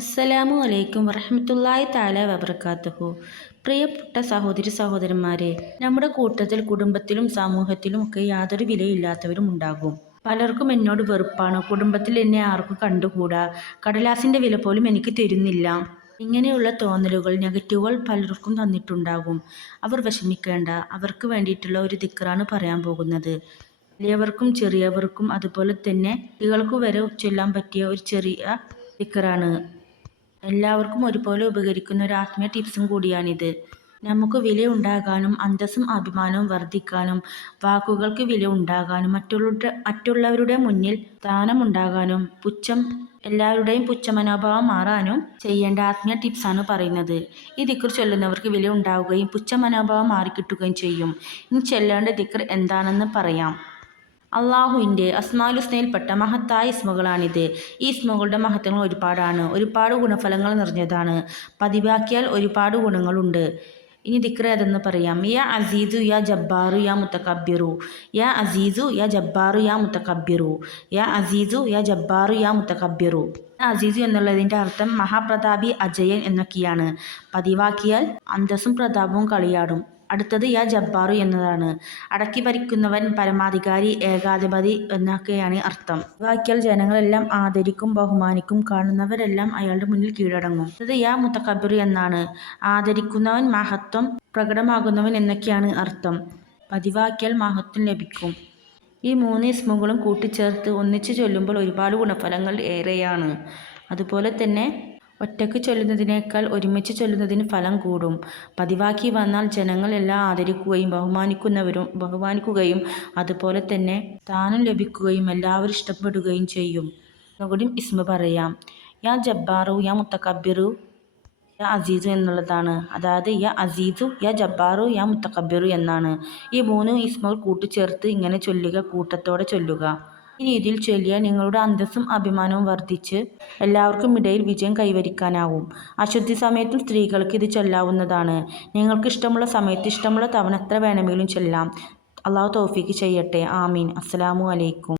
അസ്സലാമു അലൈക്കും വറഹമത്തല്ലായി താല വബർക്കാത്തുഹു പ്രിയപ്പെട്ട സഹോദരി സഹോദരന്മാരെ നമ്മുടെ കൂട്ടത്തിൽ കുടുംബത്തിലും സമൂഹത്തിലും ഒക്കെ യാതൊരു വിലയില്ലാത്തവരും ഉണ്ടാകും. പലർക്കും എന്നോട് വെറുപ്പാണ്. കുടുംബത്തിൽ എന്നെ ആർക്കും കണ്ടുകൂടാ. കടലാസിന്റെ വില പോലും എനിക്ക് തരുന്നില്ല. ഇങ്ങനെയുള്ള തോന്നലുകൾ നെഗറ്റീവുകൾ പലർക്കും തന്നിട്ടുണ്ടാകും. അവർ വിഷമിക്കേണ്ട. അവർക്ക് വേണ്ടിയിട്ടുള്ള ഒരു ദിക്കറാണ് പറയാൻ പോകുന്നത്. വലിയവർക്കും ചെറിയവർക്കും അതുപോലെ തന്നെ കുട്ടികൾക്ക് വരെ ചൊല്ലാൻ പറ്റിയ ഒരു ചെറിയ ദിക്കറാണ് എല്ലാവർക്കും ഒരുപോലെ ഉപകരിക്കുന്ന ഒരു ആത്മീയ ടിപ്സും കൂടിയാണിത്. നമുക്ക് വില ഉണ്ടാകാനും അന്തസ്സും അഭിമാനവും വർദ്ധിക്കാനും വാക്കുകൾക്ക് വില ഉണ്ടാകാനും മറ്റുള്ളവരുടെ മറ്റുള്ളവരുടെ മുന്നിൽ സ്ഥാനമുണ്ടാകാനും പുച്ഛം എല്ലാവരുടെയും പുച്ഛമനോഭാവം മാറാനും ചെയ്യേണ്ട ആത്മീയ ടിപ്സാണ് പറയുന്നത്. ഈ ദിക്കർ ചൊല്ലുന്നവർക്ക് വില ഉണ്ടാവുകയും പുച്ഛമനോഭാവം മാറിക്കിട്ടുകയും ചെയ്യും. ഇനി ചൊല്ലേണ്ട ദിക്കർ എന്താണെന്ന് പറയാം. അള്ളാഹുവിന്റെ അസ്മാലുസ്നയിൽപ്പെട്ട മഹത്തായ ഇസ്മുകളാണിത്. ഈ ഇസ്മുകളുടെ മഹത്വങ്ങൾ ഒരുപാടാണ്. ഒരുപാട് ഗുണഫലങ്ങൾ നിറഞ്ഞതാണ്. പതിവാക്കിയാൽ ഒരുപാട് ഗുണങ്ങളുണ്ട്. ഇനി ദിക്ര ഏതെന്ന് പറയാം. യാ അസീസു യാ ജബ്ബാറു യാ മുത്തക്കബ്യറു യാ അസീസു യാ ജബ്ബാറു യാ മുത്തക്കബ്യറു യാ അസീസു യാ ജബ്ബാറു യാ മുത്തക്കബ്യറു അസീസു എന്നുള്ളതിന്റെ അർത്ഥം മഹാപ്രതാപി അജയൻ എന്നൊക്കെയാണ്. പതിവാക്കിയാൽ അന്തസ്സും പ്രതാപവും കളിയാടും. അടുത്തത് യാ ജബ്ബാറു എന്നതാണ്. അടക്കി ഭരിക്കുന്നവൻ പരമാധികാരി ഏകാധിപതി എന്നൊക്കെയാണ് അർത്ഥം. വാക്കിയാൽ ജനങ്ങളെല്ലാം ആദരിക്കും ബഹുമാനിക്കും കാണുന്നവരെല്ലാം അയാളുടെ മുന്നിൽ കീഴടങ്ങും. അടുത്തത് യാ മുത്തക്കബിറു എന്നാണ്. ആദരിക്കുന്നവൻ മഹത്വം പ്രകടമാകുന്നവൻ എന്നൊക്കെയാണ് അർത്ഥം. പതിവാക്കിയാൽ മഹത്വം ലഭിക്കും. ഈ മൂന്ന് ഇസ്മുകളും കൂട്ടിച്ചേർത്ത് ഒന്നിച്ചു ചൊല്ലുമ്പോൾ ഒരുപാട് ഗുണഫലങ്ങൾ ഏറെയാണ്. അതുപോലെ തന്നെ ഒറ്റയ്ക്ക് ചൊല്ലുന്നതിനേക്കാൾ ഒരുമിച്ച് ചൊല്ലുന്നതിന് ഫലം കൂടും. പതിവാക്കി വന്നാൽ ജനങ്ങൾ എല്ലാം ആദരിക്കുകയും ബഹുമാനിക്കുന്നവരും ബഹുമാനിക്കുകയും അതുപോലെ തന്നെ സ്ഥാനം ലഭിക്കുകയും എല്ലാവരും ഇഷ്ടപ്പെടുകയും ചെയ്യും. ഒന്നുകൂടിയും ഇസ്മ പറയാം യാ ജബ്ബാറു യാ മുത്തക്കബിറു യാ അസീസു എന്നുള്ളതാണ്. അതായത് യാ അസീസു യാ ജബ്ബാറു യാ മുത്തക്കബിറു എന്നാണ്. ഈ മൂന്ന് ഇസ്മകൾ കൂട്ടിച്ചേർത്ത് ഇങ്ങനെ ചൊല്ലുക കൂട്ടത്തോടെ ചൊല്ലുക. ഈ രീതിയിൽ ചൊല്ലിയാൽ നിങ്ങളുടെ അന്തസ്സും അഭിമാനവും വർദ്ധിച്ച് എല്ലാവർക്കും ഇടയിൽ വിജയം കൈവരിക്കാനാവും. അശുദ്ധി സമയത്തും സ്ത്രീകൾക്ക് ഇത് ചൊല്ലാവുന്നതാണ്. നിങ്ങൾക്ക് ഇഷ്ടമുള്ള സമയത്ത് ഇഷ്ടമുള്ള തവണ എത്ര വേണമെങ്കിലും ചൊല്ലാം. അള്ളാഹു തോഫിക്ക് ചെയ്യട്ടെ. ആമീൻ. അസ്സലാമു അലൈക്കും.